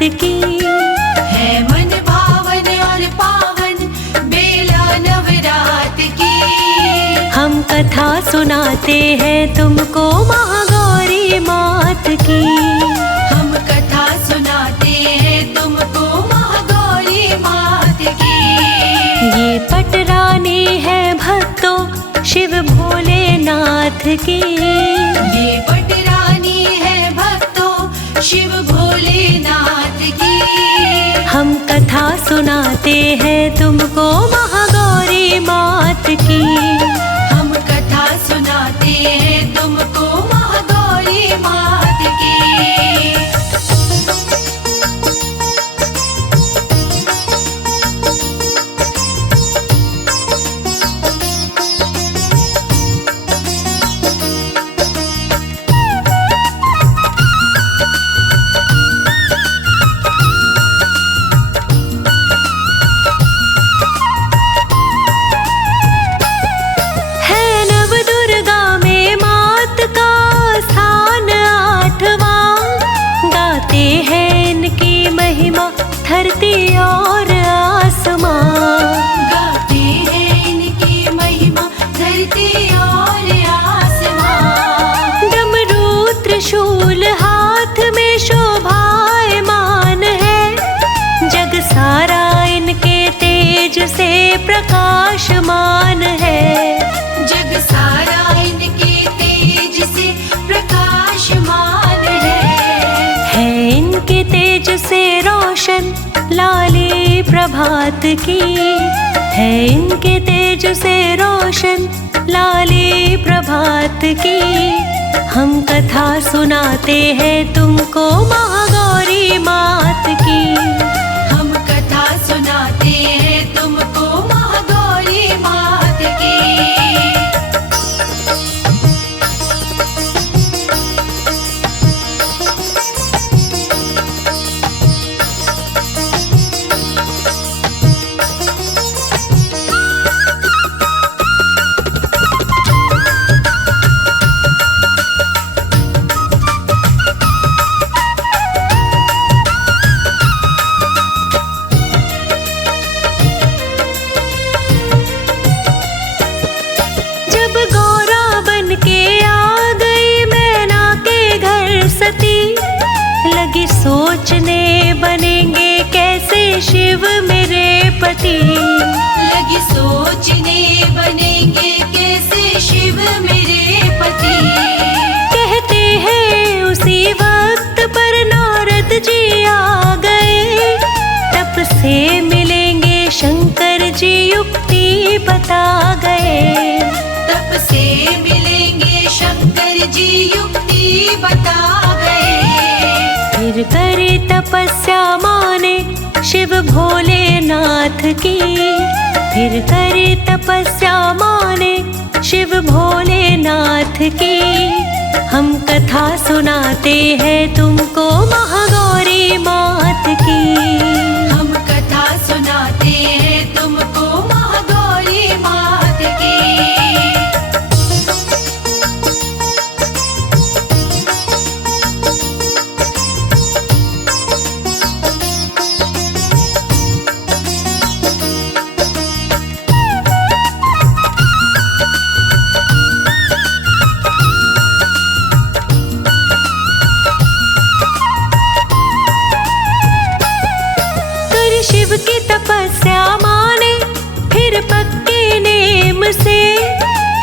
की। है मन भावन और पावन बेला नवरात की। हम कथा सुनाते हैं तुमको महागौरी मात की। हम कथा सुनाते हैं तुमको महागौरी मात की। ये पटरानी है भक्तों शिव भोलेनाथ की। ये पटरानी है भक्तों शिव भोलेनाथ की। हम कथा सुनाते हैं तुमको महागौरी मात की। हम कथा सुनाते हैं तुमको महागौरी मात की। धरती और आसमां गाते हैं इनकी महिमा। धरती और आसमां डमरू त्रिशूल हाथ में शोभायमान है। जग सारा इनके तेज से प्रकाशमान है। जग सारा इनके तेज से प्रकाशमान है। इनके तेज से रोशन लाली प्रभात की। है इनके तेज से रोशन लाली प्रभात की। हम कथा सुनाते हैं तुमको महागौरी मात की। हम कथा सुनाते हैं तुमको महागौरी मात की। लगी सोचने बनेंगे कैसे शिव मेरे पति। लगी सोचने बनेंगे कैसे शिव मेरे पति। कहते हैं उसी वक्त पर नारद जी आ गए। तप से मिलेंगे शंकर जी युक्ति बता गए। तप से मिलेंगे शंकर जी युक्ति बता गए। फिर करे तपस्या माने शिव भोलेनाथ की। फिर करे तपस्या माने शिव भोलेनाथ की। हम कथा सुनाते हैं तुमको महागौरी मात की। हम कथा सुनाते हैं तुमको महागौरी मात की। शिव की तपस्या माने फिर पक्के नेम से।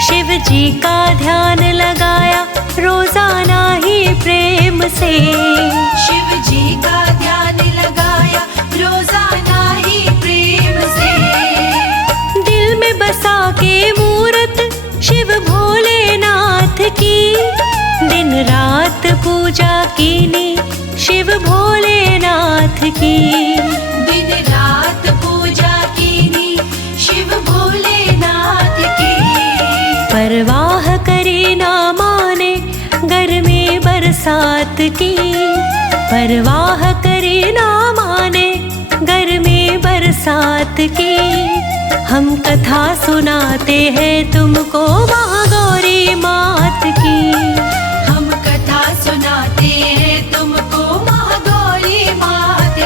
शिव जी का ध्यान लगाया रोजाना ही प्रेम से। शिव जी का ध्यान लगाया रोजाना ही प्रेम से। दिल में बसा के मूरत शिव भोलेनाथ की। दिन रात पूजा कीनी शिव भोलेनाथ की। दिन रात पूजा कीनी शिव भोलेनाथ की। परवाह करे ना माने गर्मी बरसात की। परवाह करे ना माने गर्मी बरसात की। हम कथा सुनाते हैं तुमको महागौरी मात की। हम कथा सुनाते हैं तुमको महागौरी मात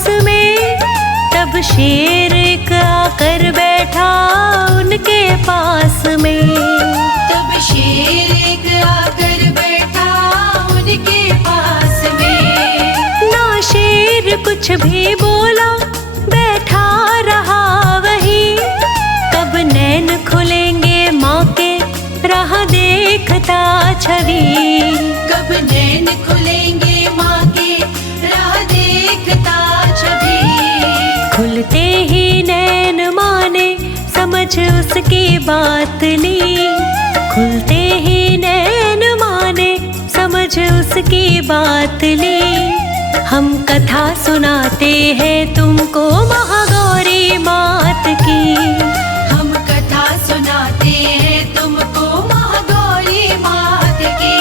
पास में। तब शेर एक आकर बैठा उनके पास में। तब शेर एक आकर बैठा उनके पास में। ना शेर कुछ भी बोला, बैठा रहा वहीं। कब नैन खुलेंगे माँ के, राह देखता छवि। कब नैन खुलेंगे माँ के, राह देखता छवि। खुलते ही नैन माँ ने समझ उसकी बात ली। खुलते ही नैन माँ ने समझ उसकी बात ली। हम कथा सुनाते हैं तुमको महागौरी मात की। हम कथा सुनाते हैं तुमको महागौरी मात की।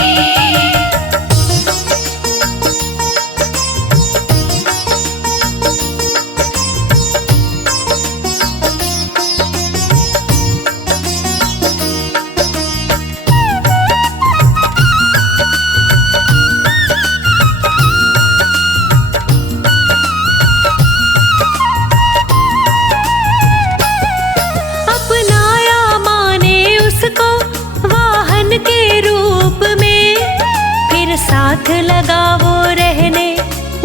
साथ लगा वो रहने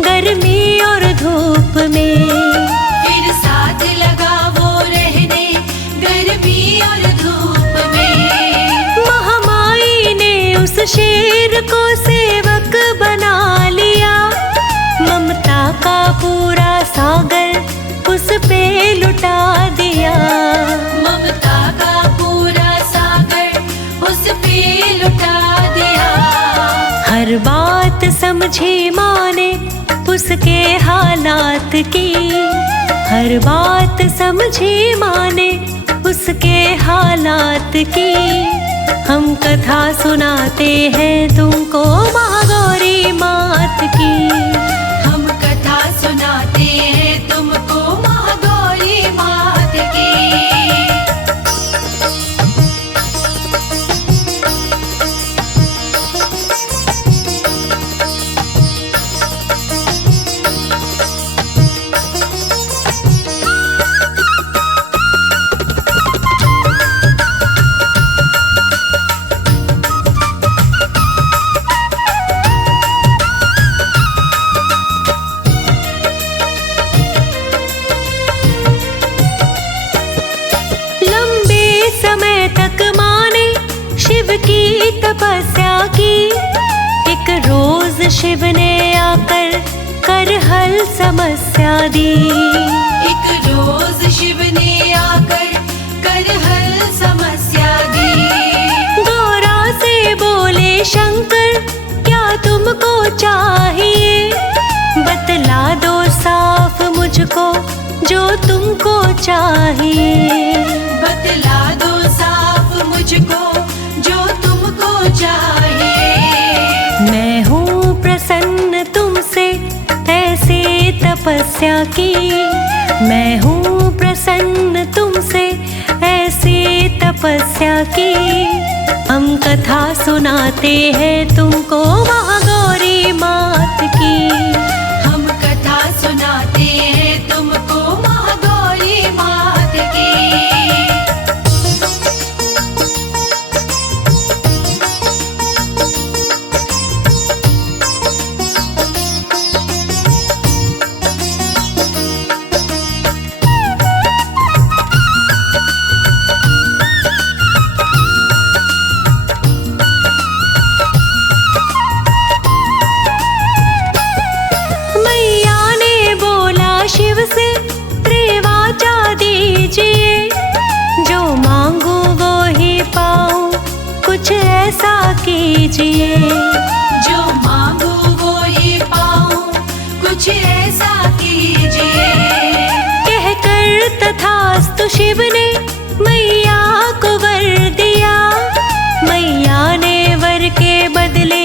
गर्मी और धूप में। फिर साथ लगा वो रहने गर्मी और धूप में। महामाई ने उस शेर को सेवक बना लिया। ममता का पूरा सागर उस पे लुटा दिया। ममता का पूरा सागर उस पे लुटा दिया। हर बात समझी माँ ने उसके हालात की। हर बात समझी माँ ने उसके हालात की। हम कथा सुनाते हैं तुमको महागौरी मात की। हम कथा सुनाते हैं तुमको महागौरी मात की। की तपस्या की। एक रोज शिव ने आकर कर हल समस्या दी। एक रोज शिव ने आकर कर हल समस्या दी। गौरा से बोले शंकर क्या तुमको चाहिए। बतला दो साफ मुझको जो तुमको चाहिए। बतला दो साफ मुझको जो तुमको चाहिए। मैं हूँ प्रसन्न तुमसे ऐसे तपस्या की। मैं हूँ प्रसन्न तुमसे ऐसे तपस्या की। हम कथा सुनाते हैं तुमको महागौरी मात की। हम कथा सुनाते हैं तुमको महागौरी मात की। कुछ ऐसा कीजिए। जो मांगो वो ही पाऊं, कुछ ऐसा कीजिए। कहकर तथास्तु शिव ने मैया को वर दिया। मैया ने वर के बदले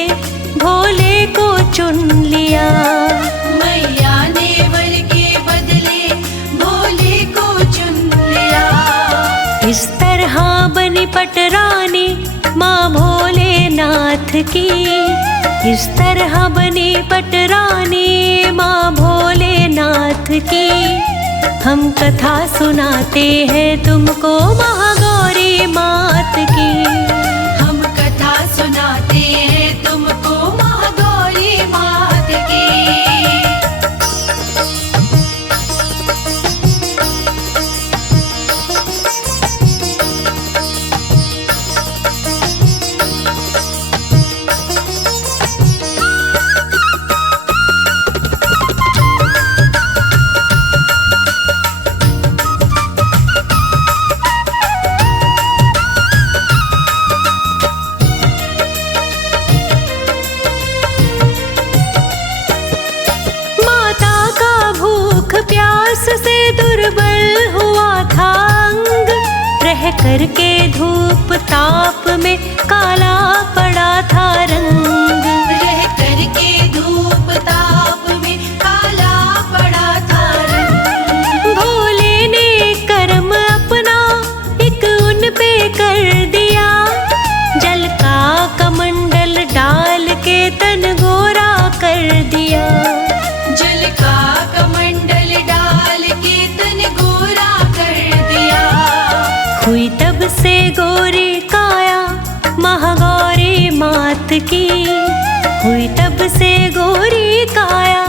भोले को चुन लिया। मैया ने वर के बदले भोले को चुन लिया। इस तरह तरह बनी पटरानी माँ भोलेनाथ की। इस तरह बनी पटरानी माँ भोलेनाथ की। हम कथा सुनाते हैं तुमको महागौरी मात की। हम कथा सुनाते हैं तुमको महागौरी मात की। से दुर्बल हुआ था अंग, रह करके धूप ताप में काला पड़ा था रंग। रह करके धूप ताप में काला पड़ा था रंग। भोले ने कर्म अपना एक उन पे कर दिया, जल का कमंडल डाल के तन गोरा कर दिया। जल का कमंडल डाल के तन गोरा कर दिया। हुई तब से गोरी काया महागौरी मात की। हुई तब से गोरी काया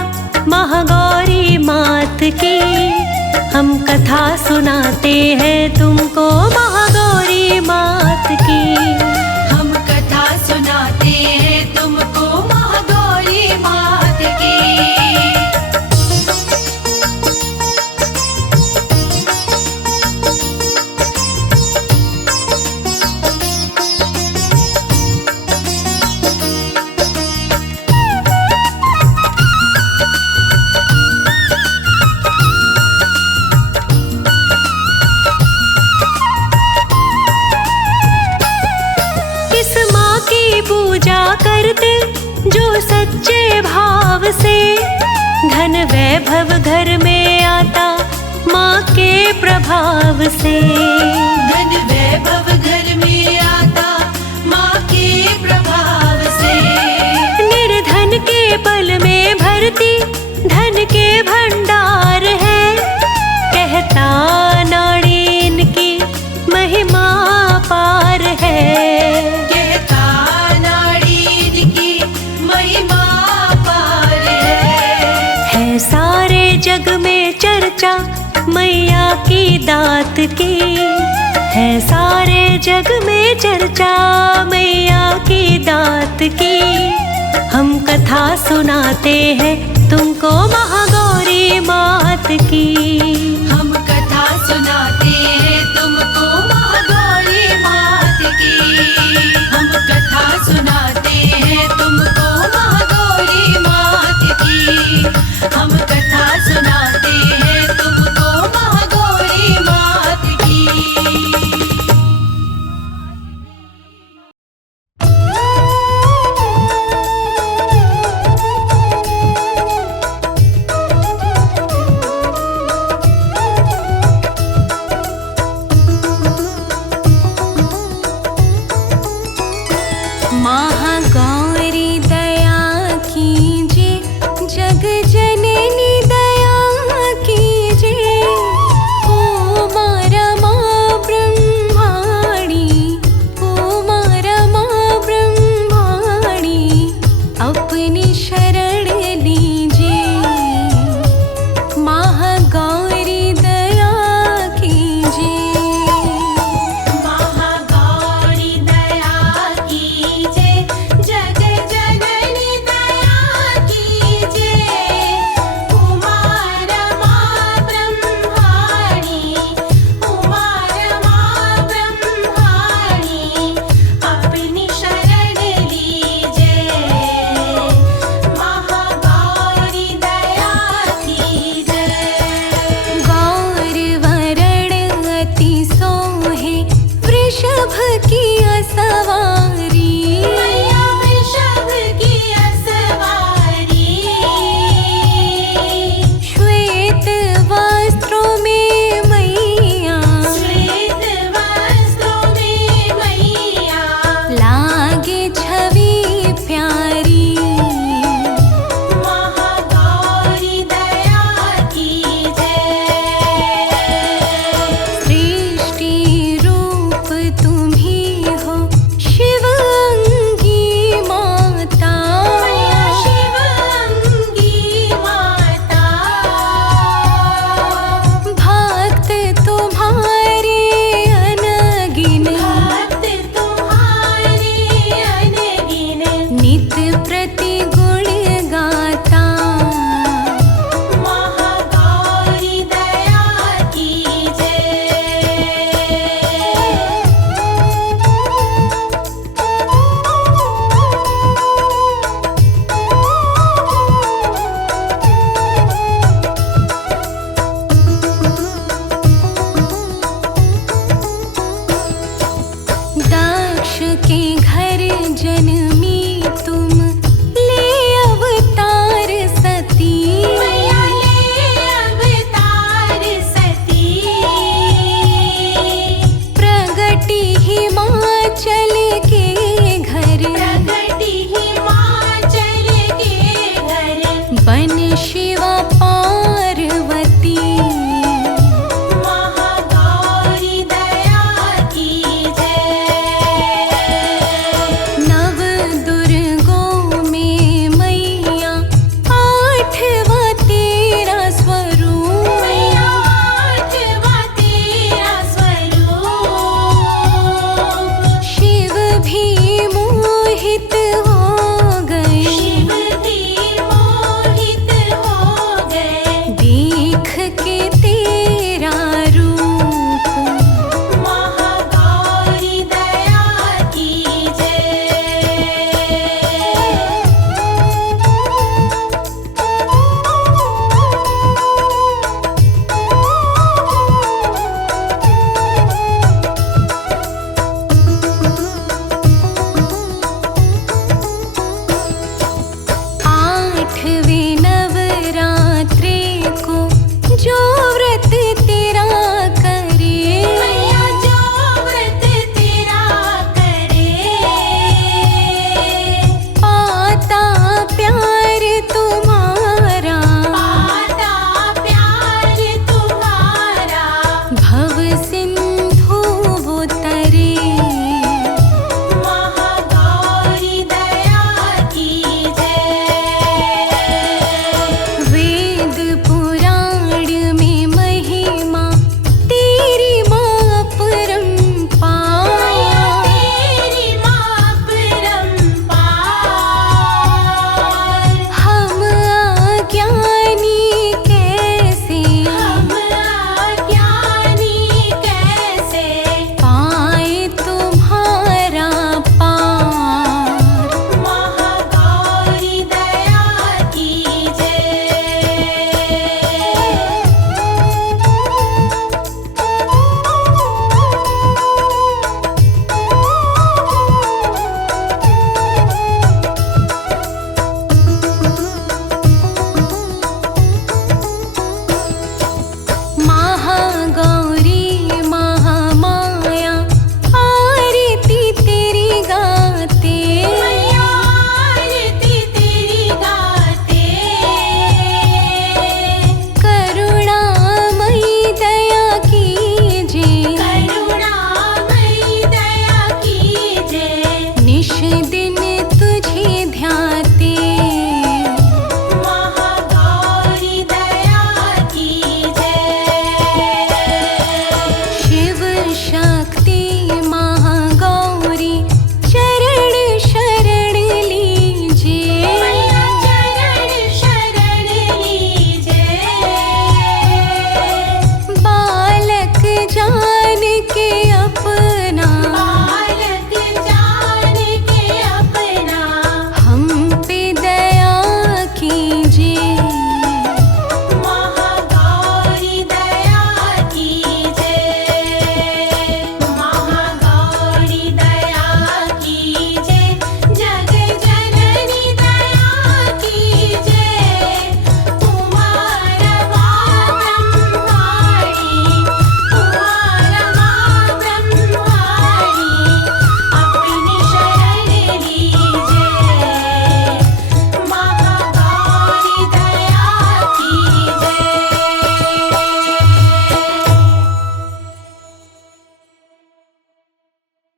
महागौरी मात की। हम कथा सुनाते हैं तुमको महागौरी मात की। हम कथा सुनाते हैं तुमको महागौरी मात की। करते जो सच्चे भाव से, धन वैभव घर में आता माँ के प्रभाव से। धन वैभव घर में आता माँ के प्रभाव से। निर्धन के पल में भरती धन के भंडार है, कहता नाड़ी इनकी महिमा पार है। सारे जग में चर्चा मैया की दात की है। सारे जग में चर्चा मैया की दात की। हम कथा सुनाते हैं तुमको महागौरी मात की। हम कथा सुनाते हैं तुमको महागौरी मात की। हम कथा सुनाते हैं तुमको महागौरी मात की। हम कथा सुनाते हैं तुमको महागौरी मात की। महागौरी दया कीजे, जग जननी दया कीजे। ओ माँ रमा ब्रह्माणी, ओ माँ रमा ब्रह्माणी, अपनी शरण लीजे। महागौरी दया कीजे। महागौरी दया कीजे, जग जननी दया कीजे। उमा रमा ब्रह्माणी, उमा रमा ब्रह्माणी, अपनी शरण लीजे। महागौरी दया कीजे। गौर वरण अति सोहे, वृषभ की सवारी। मैया वृषभ की सवारी। श्वेत वस्त्रों में मैया, श्वेत वस्त्रों की